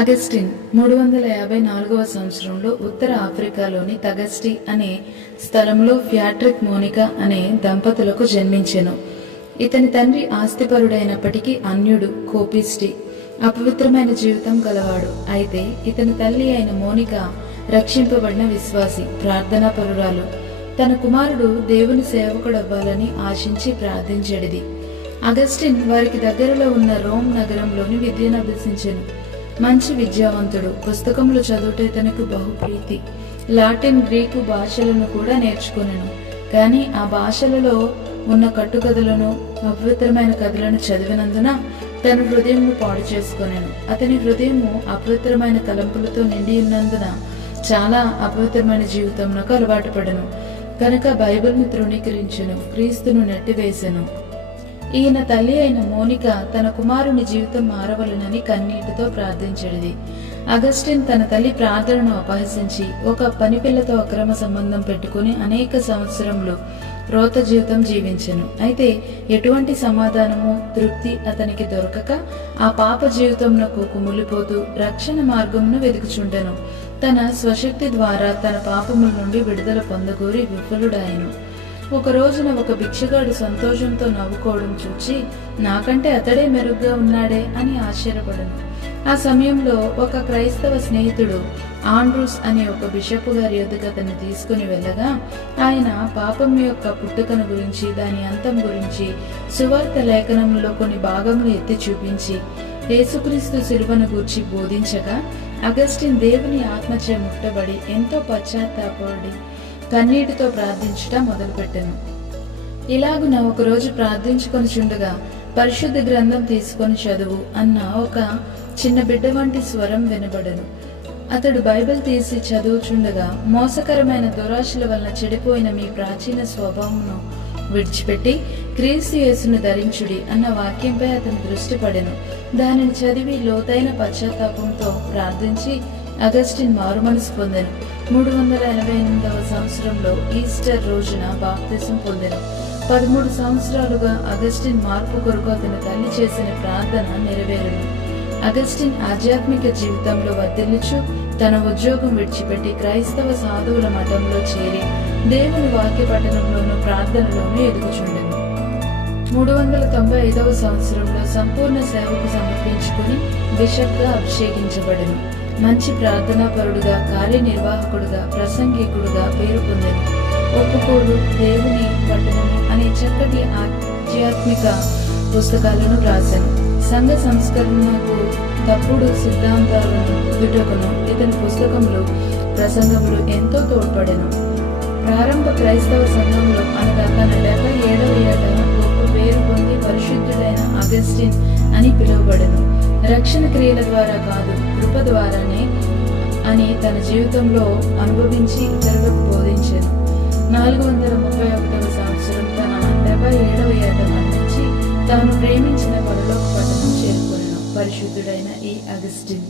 Augustine 354వ సంవత్సరంలో ఉత్తర ఆఫ్రికాలోని తగస్టి అనే స్థలంలో ఫ్యాట్రిక్ మోనికా అనే దంపతులకు జన్మించెను. ఇతని తండ్రి ఆస్తిపరుడైనప్పటికీ అన్యుడు, కోపిష్టి, అపవిత్రమైన జీవితం గలవాడు. అయితే ఇతని తల్లి అయిన మోనికా రక్షింపబడిన విశ్వాసి, ప్రార్థనాపరురాలు. తన కుమారుడు దేవుని సేవకుడవ్వాలని ఆశించి ప్రార్థించెడిది. అగస్టిన్ వారికి దగ్గరలో ఉన్న రోమ్ నగరంలోని విద్యను అభ్యసించెను. మంచి విద్యావంతుడు. పుస్తకములు చదువుట ఇతనికి బహుప్రీతి. లాటిన్, గ్రీకు భాషలను కూడా నేర్చుకునెను. కానీ ఆ భాషలలో ఉన్న కట్టుకథలను, అపవిత్రమైన కథలను చదివినందున తన హృదయంను పాడు చేసుకొనెను. అతని హృదయము అపవిత్రమైన తలంపులతో నిండి ఉన్నందున చాలా అపవిత్రమైన జీవితమునకు అలవాటు పడెను. కనుక బైబిల్ని తృణీకరించెను, క్రీస్తును నెట్టివేసెను. ఈయన తల్లి అయిన మోనికా తన కుమారుని జీవితం మారవలనని కన్నీటితో ప్రార్థించెడిది. అగస్టిన్ తన తల్లి ప్రార్థనను అపహసించి ఒక పనిపిల్లతో అక్రమ సంబంధం పెట్టుకుని అనేక సంవత్సరములు రోత జీవితం జీవించెను. అయితే ఎటువంటి సమాధానము, తృప్తి అతనికి దొరకక ఆ పాప జీవితంలో కుమిలిపోతూ రక్షణ మార్గమును వెతుకుచుండెను. తన స్వశక్తి ద్వారా తన పాపముల నుండి విడుదల పొందగోరి విఫలుడాయను. ఒక రోజున ఒక భిక్షగాడు సంతోషంతో నవ్వుకోవడం చూచి నాకంటే అతడే మెరుగ్గా ఉన్నాడే అని ఆశ్చర్యపడను. ఆ సమయంలో ఒక క్రైస్తవ స్నేహితుడు ఆండ్రూస్ అనే ఒక బిషప్ గారి యొద్దకు అతన్ని తీసుకుని వెళ్ళగా ఆయన పాపం యొక్క పుట్టుకను గురించి, దాని అంతం గురించి సువార్త లేఖనంలో కొన్ని భాగములు ఎత్తి చూపించి యేసుక్రీస్తు శిలువను గూర్చి బోధించగా అగస్టిన్ దేవుని ఆత్మచే ముట్టబడి ఎంతో పశ్చాత్తాపడి కన్నీటితో ప్రార్థించుట మొదలుపెట్టెను. ఇలాగున ఒకరోజు ప్రార్థించుకొని చుండగా పరిశుద్ధ గ్రంథం తీసుకొని చదువు అన్న ఒక చిన్న బిడ్డ వంటి స్వరం వినబడెను. అతడు బైబిల్ తీసి చదువుచుండగా మోసకరమైన దురాశల వలన చెడిపోయిన మీ ప్రాచీన స్వభావమును విడిచిపెట్టి క్రీస్తు యేసును ధరించుడి అన్న వాక్యంపై అతని దృష్టి పడెను. దానిని చదివి లోతైన పశ్చాత్తాపంతో ప్రార్థించి అగస్టిన్ మారుమనసు పొందెను. 388వ సంవత్సరంలో ఈస్టర్ రోజున బాప్తిసం పొందెను. 13 సంవత్సరాలుగా అగస్టిన్ మార్పు కొరకు అతని తల్లి చేసిన ప్రార్థన నెరవేరును. అగస్టిన్ ఆధ్యాత్మిక జీవితంలో వర్ధిల్లుచు తన ఉద్యోగం విడిచిపెట్టి క్రైస్తవ సాధువుల మఠంలో చేరి దేవుని వాక్య పఠనంలోనూ ప్రార్థనలోనూ ఎదుగుచుండెను. 395వ సంవత్సరంలో సంపూర్ణ సేవకు సమర్పించుకుని బిషప్గా అభిషేకించబడెను. మంచి ప్రార్థనాపరుడుగా, కార్యనిర్వాహకుడుగా, ప్రసంగికుడుగా పేరు పొందెను. ఒప్పుకోలు, దేవుని పట్టణము అనే చక్కటి ఆధ్యాత్మిక పుస్తకాలను రాశాను. సంఘ సంస్కరణకు తప్పుడు సిద్ధాంతాలను దుటకును ఇతని పుస్తకములు, ప్రసంగములు ఎంతో తోడ్పడెను. ప్రారంభ క్రైస్తవ సంఘంలో అనగా తన 77వ ఏట గొప్ప పేరు పొంది పరిశుద్ధుడైన అగస్టిన్ అని పిలువబడెను. రక్షణ క్రియల ద్వారా కాదు, కృప ద్వారానే అని తన జీవితంలో అనుభవించి ఇతరులకు బోధించాను. 431వ సంవత్సరం తన 77వ ఏట మరణించి తాను ప్రేమించిన పరలోక పట్టణం చేరుకొనెను. పరిశుద్ధుడైన ఈ అగస్టిన్.